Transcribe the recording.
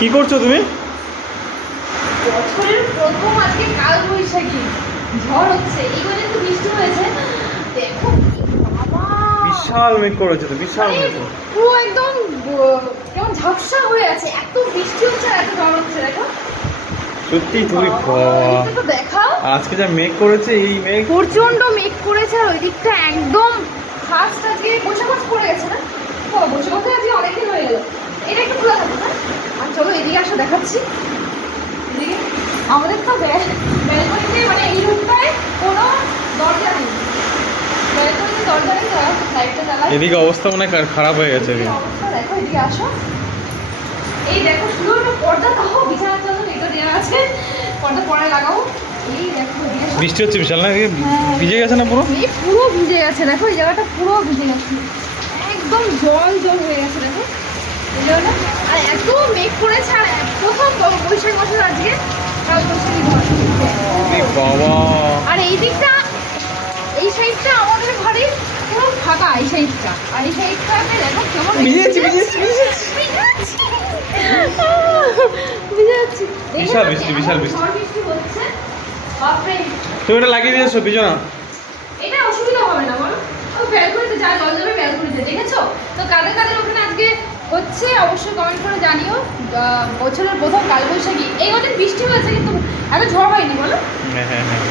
কি করছো তুমি? বছরের প্রথম আজকে কাল বৈশাখী ঝড় হচ্ছে, এই বছর তো বৃষ্টি হয়েছে। দেখো বাবা, বিশাল মেঘ করেছে তো, বিশাল মানে মেঘ। পুরো একদম কেমন ঝাপসা হয়ে আছে, এত বৃষ্টি হচ্ছে আর এত ঝড় হচ্ছে। দেখো সত্যি তুই এদিকটা তো দেখাও, আজকে যা মেঘ করেছে, এই মেঘ প্রচন্ড মেঘ করেছে। আর ওই দিকটা একদম ফার্স্ট আজকে বসে পড়ে গেছে না, বসে আজকে অনেকদিন হয়ে গেল। এটা একটু খোলা থাকবে না। আর চলো এদিকে আসো, দেখাচ্ছি। এদিকে আমাদের তো ব্যালকনিতে, মানে এই রুমটায় কোনো দরজা নেই, ব্যালকনিতে দরজা নেই। লাইটটা জ্বালাই। এদিকে অবস্থা মনে হয় খারাপ হয়ে গেছে। এদিকে অবস্থা দেখো, এদিকে আসো। এই দেখো শুধু একটা পর্দা, তাও বিছানার জন্য এটা দেওয়া আছে, পর্দা পরে লাগাবো। এই দেখো এদিকে আসো। বৃষ্টি হচ্ছে বিশাল না? ভিজে গেছে না পুরো? এই পুরো ভিজে গেছে, দেখো এই জায়গাটা পুরো ভিজে গেছে, একদম জল জল হয়ে গেছে। দেখো আর এত মেঘ করেছে। আর প্রথম বৈশাখ বছর আজকে কাল বৈশাখী ঝড়। বাবা, আর এই দিকটা, এই সাইডটা আমাদের ঘরে পুরো ফাঁকা, এই সাইডটা। আর এই সাইডটাতে দেখো কেমন ভিজেছি। বিশাল বৃষ্টি, বিশাল বৃষ্টি। ঝড় বৃষ্টি হচ্ছে, বাপরে। তুমি এটা লাগিয়ে দিয়েছো বিছানা? এটা অসুবিধা হবে না বলো, ওই ব্যালকনিতে যা জল যাবে ব্যালকনিতে, দেখেছো তো? কাদের কাদের ওখানে আজকে হচ্ছে অবশ্যই কমেন্ট করে জানিও। বছরের প্রথম কালবৈশাখী, এই কদিন বৃষ্টি হয়েছে কিন্তু এত ঝড় হয়নি বলো। হ্যাঁ হ্যাঁ হ্যাঁ।